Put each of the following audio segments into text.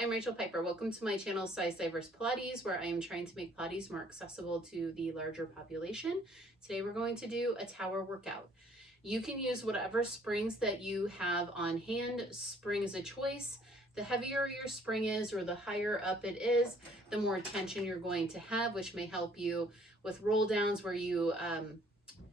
I'm Rachel Piper. Welcome to my channel, Size Diverse Pilates, where I am trying to make Pilates more accessible to the larger population. Today we're going to do a tower workout. You can use whatever springs that you have on hand. Spring is a choice. The heavier your spring is or the higher up it is, the more tension you're going to have, which may help you with roll downs where you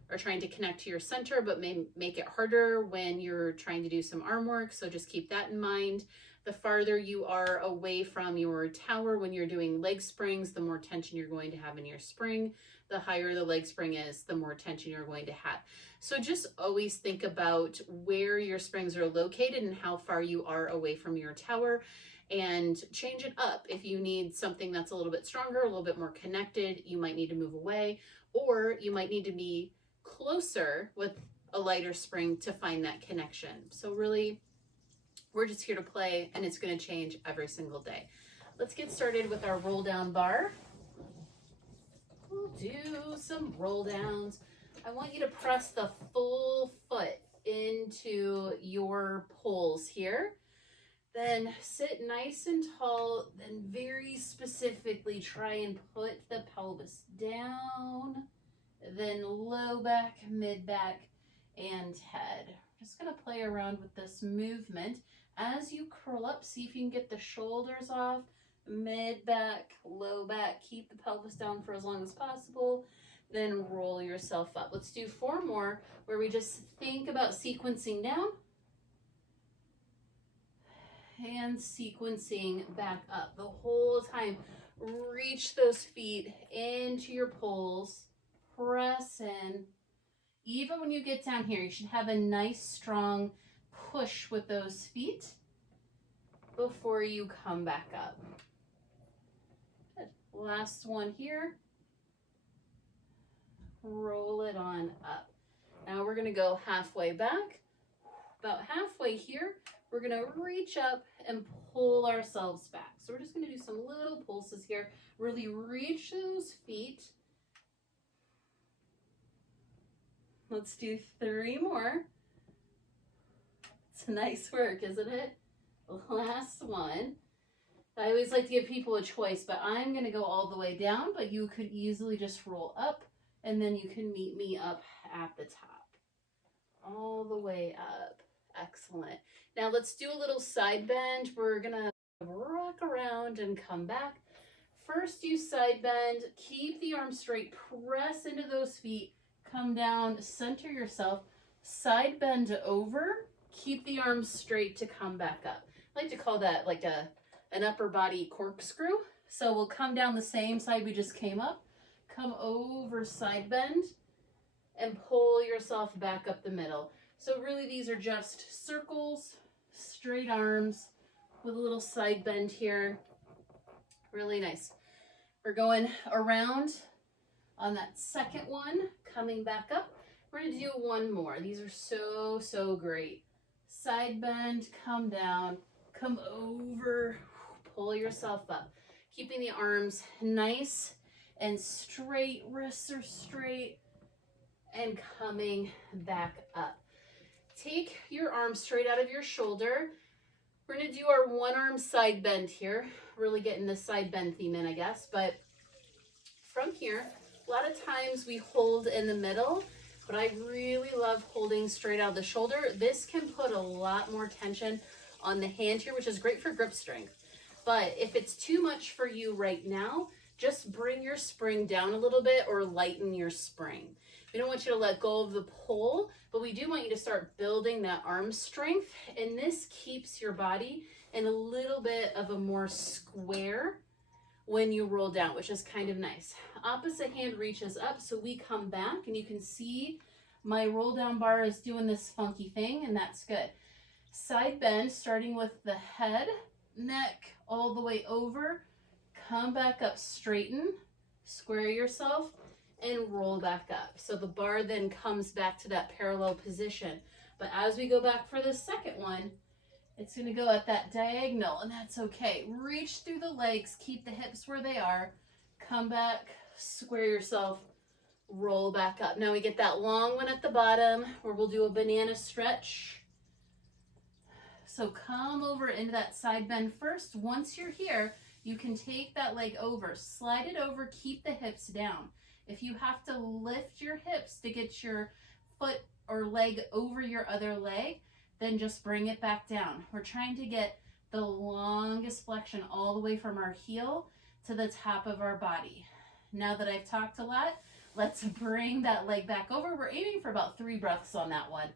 are trying to connect to your center, but may make it harder when you're trying to do some arm work. So just keep that in mind. The farther you are away from your tower when you're doing leg springs, the more tension you're going to have in your spring. The higher the leg spring is, the more tension you're going to have. So just always think about where your springs are located and how far you are away from your tower, and change it up. If you need something that's a little bit stronger, a little bit more connected, you might need to move away, or you might need to be closer with a lighter spring to find that connection. So really, we're just here to play, and it's going to change every single day. Let's get started with our roll down bar. We'll do some roll downs. I want you to press the full foot into your poles here. Then sit nice and tall. Then very specifically try and put the pelvis down. Then low back, mid back, and head. Just going to play around with this movement. As you curl up, see if you can get the shoulders off, mid back, low back. Keep the pelvis down for as long as possible. Then roll yourself up. Let's do 4 more where we just think about sequencing down and sequencing back up the whole time. Reach those feet into your poles. Press in. Even when you get down here, you should have a nice strong push with those feet before you come back up. Good. Last one here. Roll it on up. Now we're going to go halfway back. About halfway here, we're going to reach up and pull ourselves back. So we're just going to do some little pulses here. Really reach those feet. Let's do 3 more. It's nice work, isn't it? Last one. I always like to give people a choice, but I'm going to go all the way down, but you could easily just roll up, and then you can meet me up at the top. All the way up. Excellent. Now let's do a little side bend. We're going to rock around and come back. First, you side bend. Keep the arms straight. Press into those feet. Come down, center yourself, side bend over, keep the arms straight to come back up. I like to call that like an upper body corkscrew. So we'll come down the same side we just came up, come over, side bend, and pull yourself back up the middle. So really these are just circles, straight arms with a little side bend here. Really nice. We're going around. On that second one, coming back up, we're going to do 1 more. These are so great. Side bend, come down, come over, pull yourself up. Keeping the arms nice and straight, wrists are straight, and coming back up. Take your arms straight out of your shoulder. We're going to do our 1 arm side bend here. Really getting the side bend theme in, I guess. But from here, a lot of times we hold in the middle, but I really love holding straight out of the shoulder. This can put a lot more tension on the hand here, which is great for grip strength. But if it's too much for you right now, just bring your spring down a little bit or lighten your spring. We don't want you to let go of the pole, but we do want you to start building that arm strength. And this keeps your body in a little bit of a more square when you roll down, which is kind of nice. Opposite hand reaches up, so we come back, and you can see my roll down bar is doing this funky thing, and that's good. Side bend, starting with the head, neck, all the way over. Come back up, straighten, square yourself, and roll back up. So the bar then comes back to that parallel position. But as we go back for the second one, it's going to go at that diagonal, and that's okay. Reach through the legs, keep the hips where they are, come back, square yourself, roll back up. Now we get that long one at the bottom where we'll do a banana stretch. So come over into that side bend first. Once you're here, you can take that leg over, slide it over, keep the hips down. If you have to lift your hips to get your foot or leg over your other leg, then just bring it back down. We're trying to get the longest flexion all the way from our heel to the top of our body. Now that I've talked a lot, let's bring that leg back over. We're aiming for about 3 breaths on that one.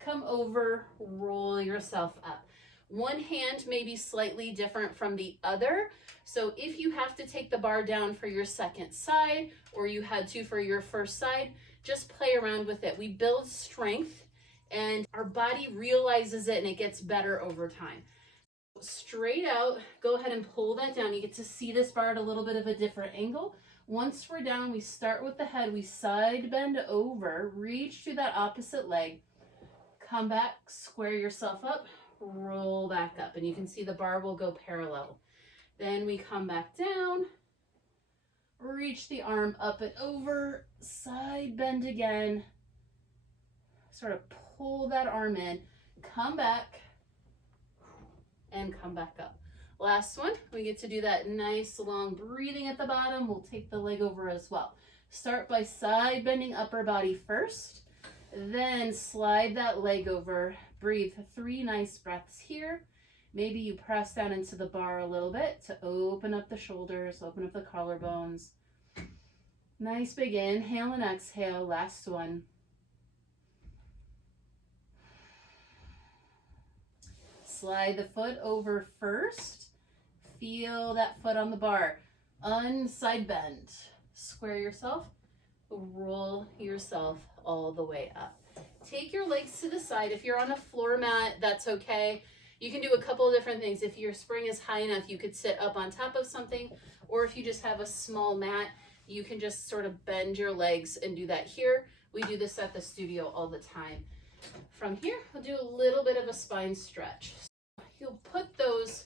Come over, roll yourself up. One hand may be slightly different from the other. So if you have to take the bar down for your second side, or you had to for your first side, just play around with it. We build strength and our body realizes it and it gets better over time. Straight out, go ahead and pull that down. You get to see this bar at a little bit of a different angle. Once we're down, we start with the head, we side bend over, reach to that opposite leg, come back, square yourself up, roll back up, and you can see the bar will go parallel. Then we come back down, reach the arm up and over, side bend again, sort of pull that arm in, come back, and come back up. Last one, we get to do that nice long breathing at the bottom. We'll take the leg over as well. Start by side bending upper body first, then slide that leg over. Breathe 3 nice breaths here. Maybe you press down into the bar a little bit to open up the shoulders, open up the collarbones. Nice big inhale and exhale. Last one. Slide the foot over first. Feel that foot on the bar. Unside bend. Square yourself. Roll yourself all the way up. Take your legs to the side. If you're on a floor mat, that's okay. You can do a couple of different things. If your spring is high enough, you could sit up on top of something, or if you just have a small mat, you can just sort of bend your legs and do that here. We do this at the studio all the time. From here, we'll do a little bit of a spine stretch. You'll put those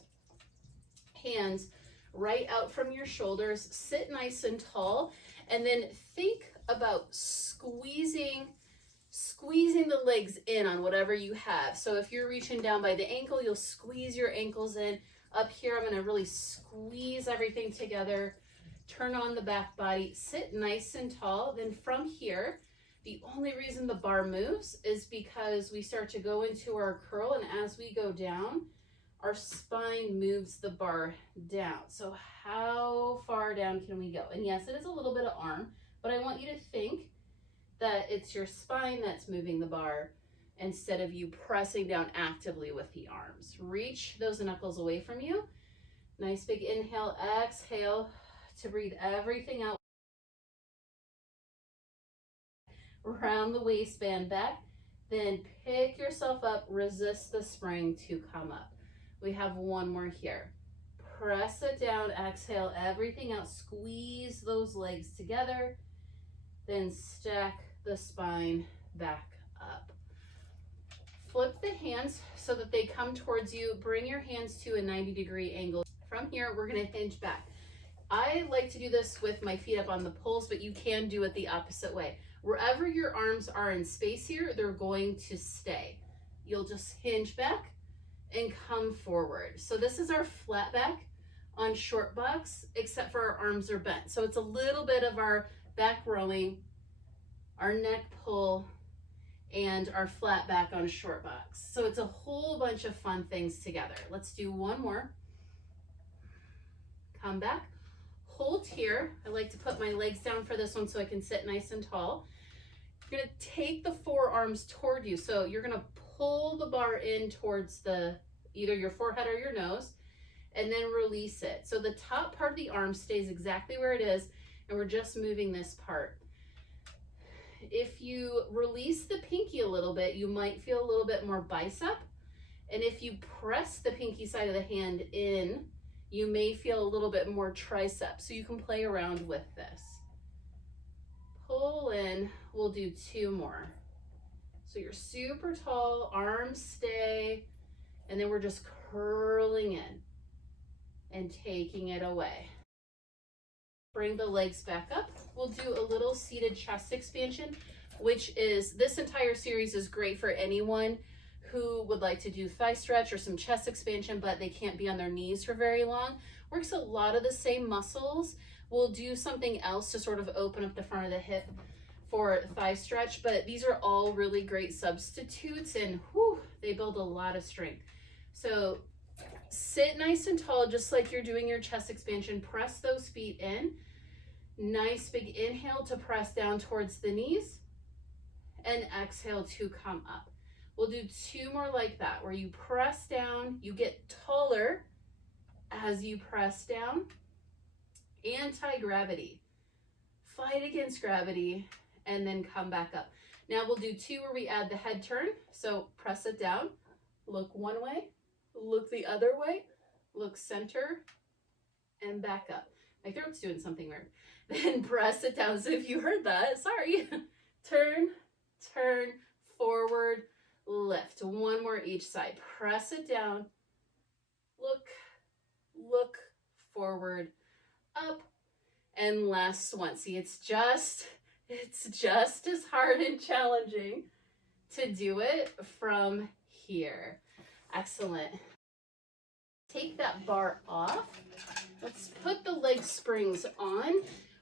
hands right out from your shoulders, sit nice and tall, and then think about squeezing the legs in on whatever you have. So if you're reaching down by the ankle, you'll squeeze your ankles in. Up here, I'm gonna really squeeze everything together. Turn on the back body, sit nice and tall. Then from here, the only reason the bar moves is because we start to go into our curl, and as we go down, our spine moves the bar down. So how far down can we go? And yes, it is a little bit of arm, but I want you to think that it's your spine that's moving the bar instead of you pressing down actively with the arms. Reach those knuckles away from you. Nice big inhale, exhale to breathe everything out. Round the waistband back, then pick yourself up, resist the spring to come up. We have one more here. Press it down, exhale everything out, squeeze those legs together, then stack the spine back up. Flip the hands so that they come towards you. Bring your hands to a 90-degree angle. From here, we're gonna hinge back. I like to do this with my feet up on the poles, but you can do it the opposite way. Wherever your arms are in space here, they're going to stay. You'll just hinge back and come forward. So this is our flat back on short box, except for our arms are bent. So it's a little bit of our back rowing, our neck pull, and our flat back on short box. So it's a whole bunch of fun things together. Let's do one more. Come back, hold here. I like to put my legs down for this one so I can sit nice and tall. You're gonna take the forearms toward you. So you're gonna pull the bar in towards either your forehead or your nose, and then release it. So the top part of the arm stays exactly where it is, and we're just moving this part. If you release the pinky a little bit, you might feel a little bit more bicep. And if you press the pinky side of the hand in, you may feel a little bit more tricep. So you can play around with this. Pull in, we'll do 2 more. So you're super tall, arms stay, and then we're just curling in and taking it away. Bring the legs back up. We'll do a little seated chest expansion, which is, this entire series is great for anyone who would like to do thigh stretch or some chest expansion, but they can't be on their knees for very long. Works a lot of the same muscles. We'll do something else to sort of open up the front of the hip for thigh stretch, but these are all really great substitutes, and whew, they build a lot of strength. So sit nice and tall, just like you're doing your chest expansion. Press those feet in. Nice big inhale to press down towards the knees, and exhale to come up. We'll do 2 more like that, where you press down, you get taller as you press down. Anti-gravity. Fight against gravity, and then come back up. Now we'll do 2 where we add the head turn. So press it down, look one way, look the other way, look center, and back up. My throat's doing something weird. Then press it down. So if you heard that, sorry. Turn, turn, forward, lift. 1 more each side. Press it down, look, forward, up, and last one. See, it's just as hard and challenging to do it from here. Excellent. Take that bar off. Let's put the leg springs on.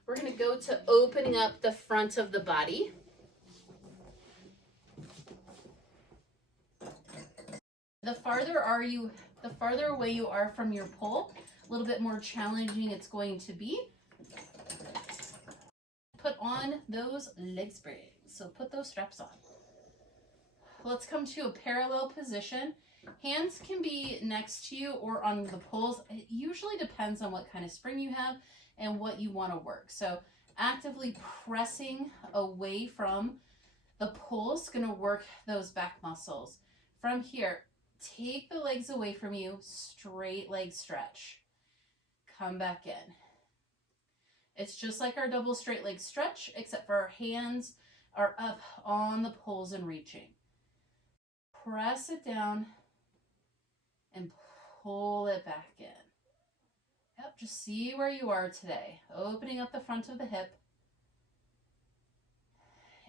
We're going to go to opening up the front of the body. The farther away you are from your pole, a little bit more challenging it's going to be. Put on those leg springs. So put those straps on. Let's come to a parallel position. Hands can be next to you or on the poles. It usually depends on what kind of spring you have and what you want to work. So actively pressing away from the poles is going to work those back muscles. From here, take the legs away from you, straight leg stretch. Come back in. It's just like our double straight leg stretch, except for our hands are up on the poles and reaching. Press it down and pull it back in. Yep, just see where you are today. Opening up the front of the hip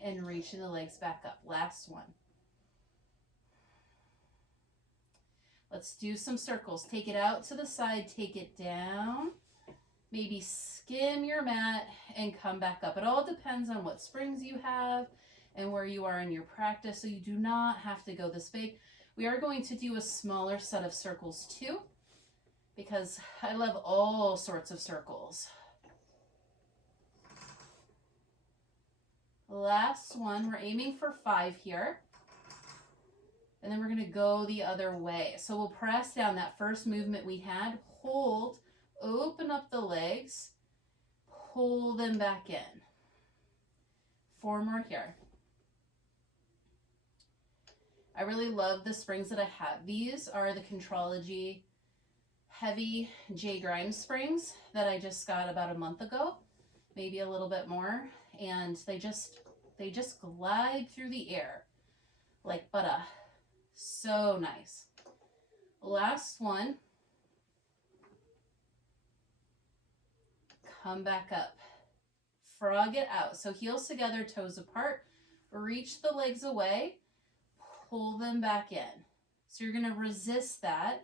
and reaching the legs back up. Last one. Let's do some circles. Take it out to the side, take it down. Maybe skim your mat and come back up. It all depends on what springs you have and where you are in your practice, so you do not have to go this big. We are going to do a smaller set of circles too, because I love all sorts of circles. Last one, we're aiming for 5 here. And then we're going to go the other way. So we'll press down that first movement we had, hold, open up the legs, pull them back in. 4 more here. I really love the springs that I have. These are the Contrology Heavy J Grimes springs that I just got about a month ago, maybe a little bit more, and they just glide through the air like butter. So nice. Last one. Come back up. Frog it out. So heels together, toes apart. Reach the legs away. Pull them back in. So you're going to resist that.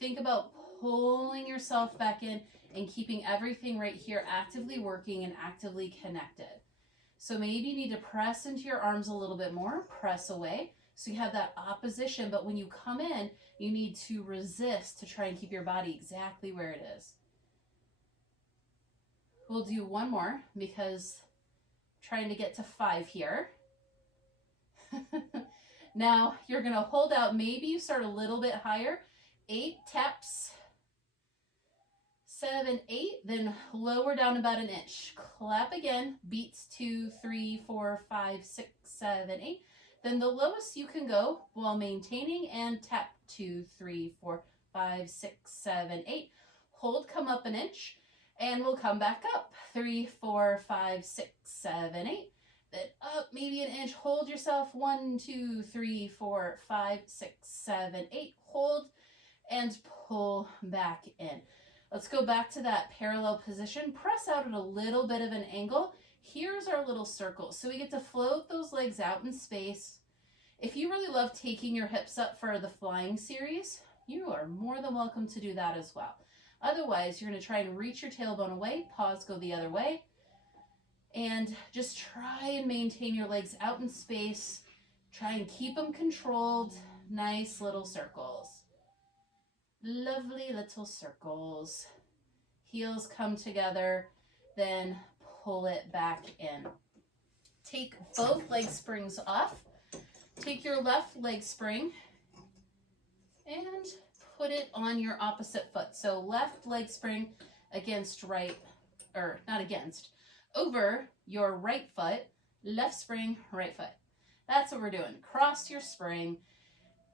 Think about pulling yourself back in and keeping everything right here actively working and actively connected. So maybe you need to press into your arms a little bit more. Press away. So you have that opposition, but when you come in, you need to resist to try and keep your body exactly where it is. We'll do 1 more because I'm trying to get to 5 here. Now you're going to hold out. Maybe you start a little bit higher. 8 taps. 7, 8, then lower down about an inch. Clap again. Beats 2, 3, 4, 5, 6, 7, 8. Then the lowest you can go while maintaining, and tap 2, 3, 4, 5, 6, 7, 8. Hold, come up an inch, and we'll come back up. 3, 4, 5, 6, 7, 8. Then up maybe an inch. Hold yourself. 1, 2, 3, 4, 5, 6, 7, 8. Hold and pull back in. Let's go back to that parallel position. Press out at a little bit of an angle. Here's our little circle. So we get to float those legs out in space If you really love taking your hips up for the flying series, you are more than welcome to do that as well. Otherwise, you're going to try and reach your tailbone away, pause, go the other way, and just try and maintain your legs out in space. Try and keep them controlled. Nice little circles. Lovely little circles. Heels come together, then pull it back in. Take both leg springs off. Take your left leg spring and put it on your opposite foot. So left leg spring against right, or not against, over your right foot, left spring, right foot. That's what we're doing. Cross your spring.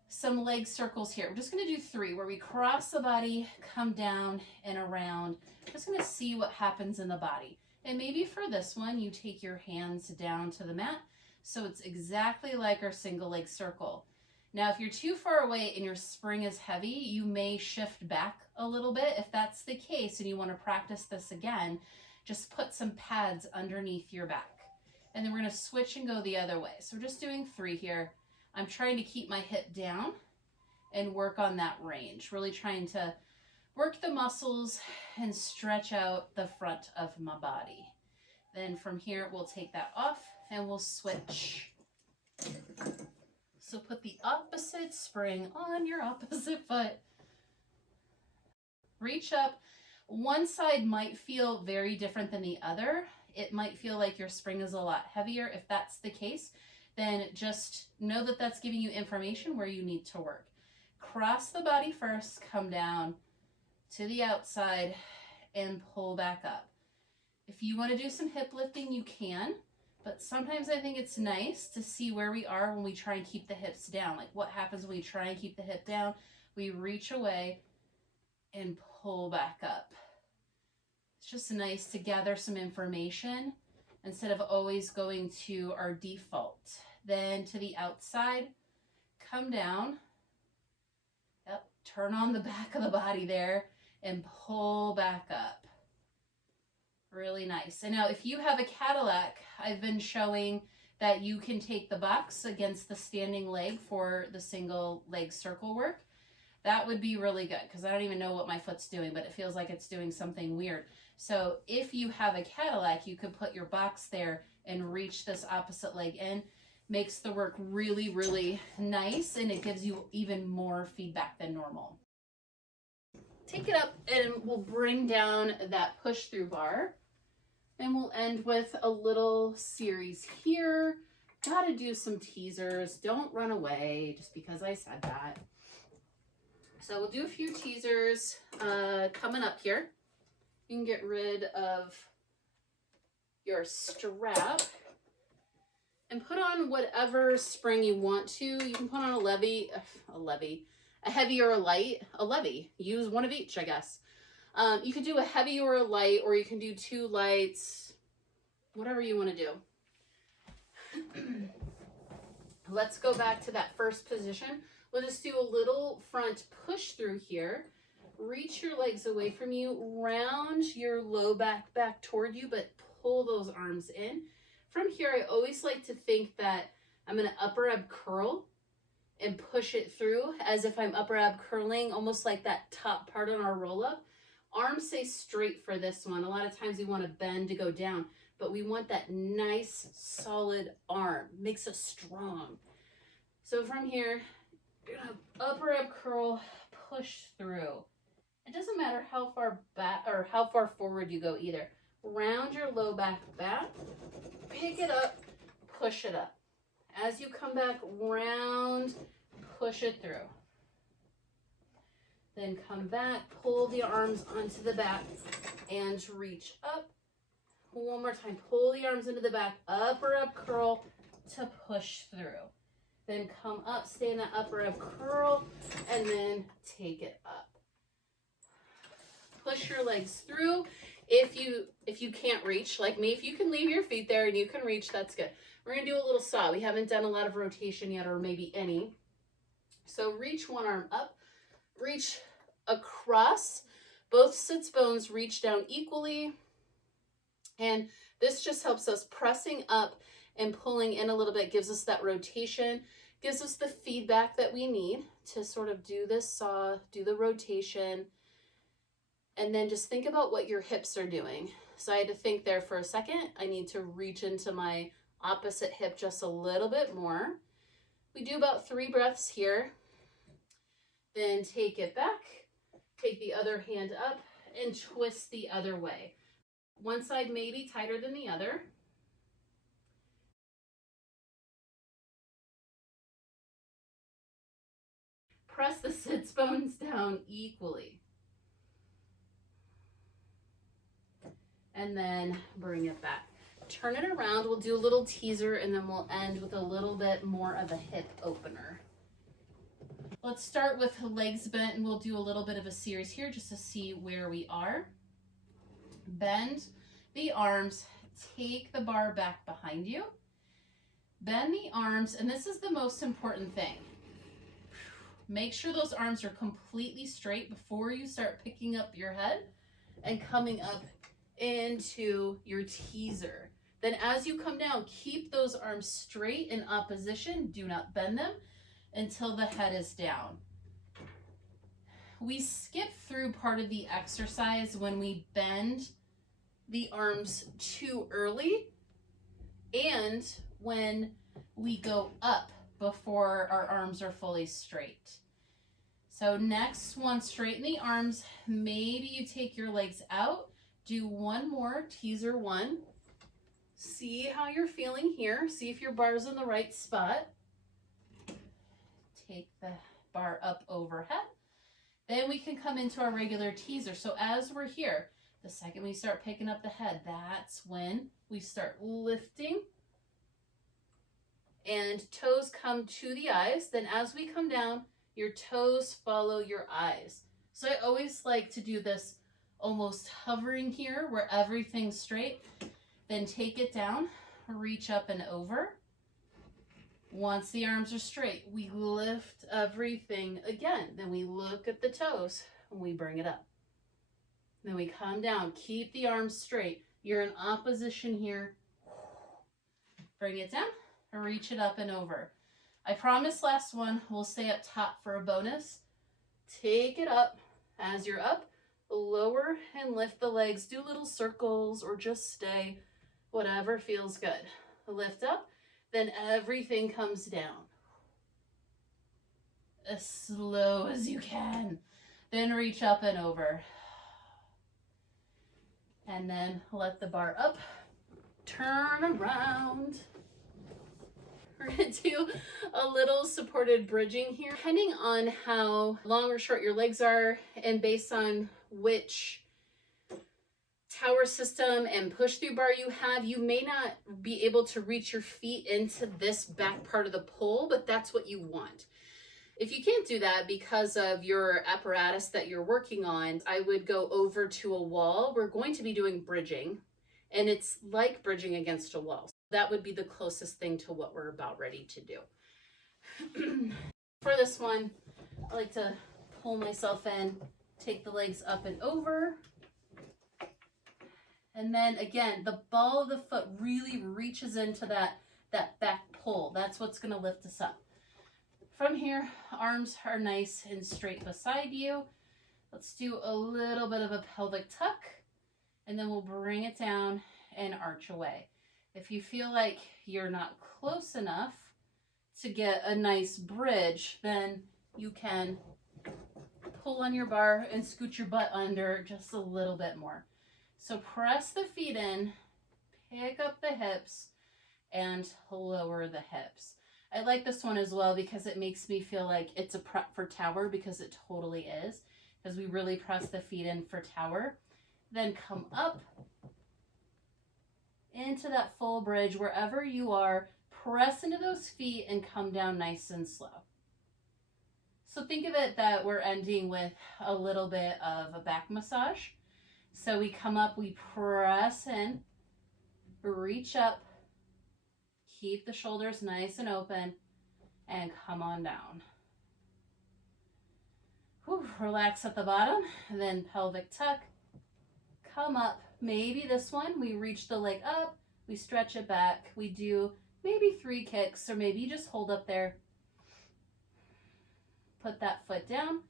Some leg circles here. We're just going to do 3 where we cross the body, come down and around. We're just going to see what happens in the body. And maybe for this one, you take your hands down to the mat. So it's exactly like our single leg circle. Now, if you're too far away and your spring is heavy, you may shift back a little bit. If that's the case and you want to practice this again, just put some pads underneath your back. And then we're going to switch and go the other way. So we're just doing 3 here. I'm trying to keep my hip down and work on that range. Really trying to work the muscles and stretch out the front of my body. Then from here, we'll take that off and we'll switch. So put the opposite spring on your opposite foot. Reach up. One side might feel very different than the other. It might feel like your spring is a lot heavier. If that's the case, then just know that that's giving you information where you need to work. Cross the body first, come down to the outside and pull back up. If you want to do some hip lifting, you can, but sometimes I think it's nice to see where we are when we try and keep the hips down. Like what happens when we try and keep the hip down? We reach away and pull back up. It's just nice to gather some information instead of always going to our default. Then to the outside, come down. Yep, turn on the back of the body there and pull back up. Really nice. And now if you have a Cadillac, I've been showing that you can take the box against the standing leg for the single leg circle work. That would be really good because I don't even know what my foot's doing, but it feels like it's doing something weird. So if you have a Cadillac, you could put your box there and reach this opposite leg in. Makes the work really, really nice, and it gives you even more feedback than normal. Take it up and we'll bring down that push through bar. And we'll end with a little series here. Gotta do some teasers. Don't run away just because I said that. So we'll do a few teasers coming up here. You can get rid of your strap and put on whatever spring you want to. You can put on a heavy or a light, a levy. Use one of each, I guess. You could do a heavy or a light, or you can do 2 lights, whatever you want to do. Let's go back to that first position. We'll just do a little front push through here. Reach your legs away from you, round your low back toward you, but pull those arms in. From here, I always like to think that I'm going to upper ab curl and push it through as if I'm upper ab curling, almost like that top part on our roll up. Arms stay straight for this one. A lot of times we want to bend to go down, but we want that nice, solid arm. Makes us strong. So from here, you're going to upper ab curl, push through. It doesn't matter how far back or how far forward you go either. Round your low back, pick it up, push it up. As you come back, round, push it through. Then come back, pull the arms onto the back and reach up. One more time, pull the arms into the back, upper ab curl to push through. Then come up, stay in that upper ab curl, and then take it up. Push your legs through. If you can't reach, like me, if you can leave your feet there and you can reach, that's good. We're going to do a little saw. We haven't done a lot of rotation yet, or maybe any. So reach one arm up, reach across. Both sits bones reach down equally. And this just helps us pressing up and pulling in a little bit, gives us that rotation, Gives us the feedback that we need to sort of do this saw, do the rotation, and then just think about what your hips are doing. So I had to think there for a second. I need to reach into my opposite hip just a little bit more. We do about 3 breaths here. Then take it back, take the other hand up, and twist the other way. One side may be tighter than the other. Press the sits bones down equally. And then bring it back. Turn it around. We'll do a little teaser, and then we'll end with a little bit more of a hip opener. Let's start with legs bent, and we'll do a little bit of a series here just to see where we are. Bend the arms, take the bar back behind you. Bend the arms, and this is the most important thing. Make sure those arms are completely straight before you start picking up your head and coming up into your teaser. Then as you come down, keep those arms straight in opposition. Do not bend them until the head is down. We skip through part of the exercise when we bend the arms too early and when we go up before our arms are fully straight. So next one, straighten the arms. Maybe you take your legs out. Do one more, teaser 1. See how you're feeling here. See if your bar's in the right spot. Take the bar up overhead. Then we can come into our regular teaser. So as we're here, the second we start picking up the head, that's when we start lifting and toes come to the eyes. Then as we come down, your toes follow your eyes. So I always like to do this almost hovering here where everything's straight. Then take it down, reach up and over. Once the arms are straight, we lift everything again. Then we look at the toes and we bring it up. Then we come down, keep the arms straight. You're in opposition here. Bring it down, reach it up and over. I promise last one, we'll stay up top for a bonus. Take it up. As you're up, lower and lift the legs. Do little circles or just stay, whatever feels good. Lift up. Then everything comes down. As slow as you can. Then reach up and over. And then let the bar up. Turn around. We're going to do a little supported bridging here. Depending on how long or short your legs are and based on which tower system and push through bar you have, you may not be able to reach your feet into this back part of the pole, but that's what you want. If you can't do that because of your apparatus that you're working on, I would go over to a wall. We're going to be doing bridging, and it's like bridging against a wall. That would be the closest thing to what we're about ready to do. For this one, I like to pull myself in, take the legs up and over. And then again, the ball of the foot really reaches into that back pull. That's what's going to lift us up. From here, arms are nice and straight beside you. Let's do a little bit of a pelvic tuck, and then we'll bring it down and arch away. If you feel like you're not close enough to get a nice bridge, then you can pull on your bar and scoot your butt under just a little bit more. So press the feet in, pick up the hips, and lower the hips. I like this one as well because it makes me feel like it's a prep for tower, because it totally is, because we really press the feet in for tower. Then come up into that full bridge. Wherever you are, press into those feet and come down nice and slow. So think of it that we're ending with a little bit of a back massage. So we come up, we press in, reach up, keep the shoulders nice and open, and come on down. Whew, relax at the bottom, and then pelvic tuck, come up. Maybe this one, we reach the leg up, we stretch it back, we do maybe 3 kicks, or maybe you just hold up there. put that foot down,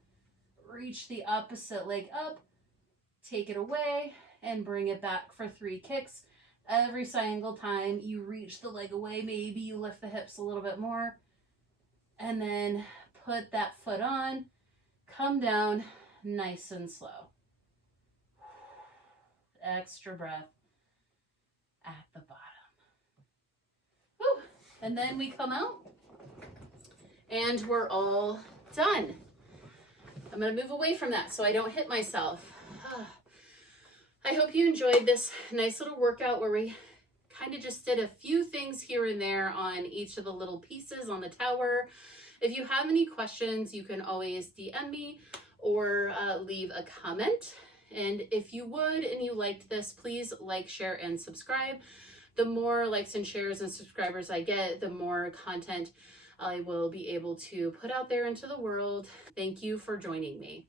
reach the opposite leg up, take it away, and bring it back for 3 kicks. Every single time you reach the leg away, maybe you lift the hips a little bit more, and then put that foot on, come down nice and slow. Extra breath at the bottom. Whew. And then we come out and we're all done. I'm going to move away from that so I don't hit myself. I hope you enjoyed this nice little workout where we kind of just did a few things here and there on each of the little pieces on the tower. If you have any questions, you can always DM me or leave a comment. And if you would and you liked this, please like, share, and subscribe. The more likes and shares and subscribers I get, the more content I will be able to put out there into the world. Thank you for joining me.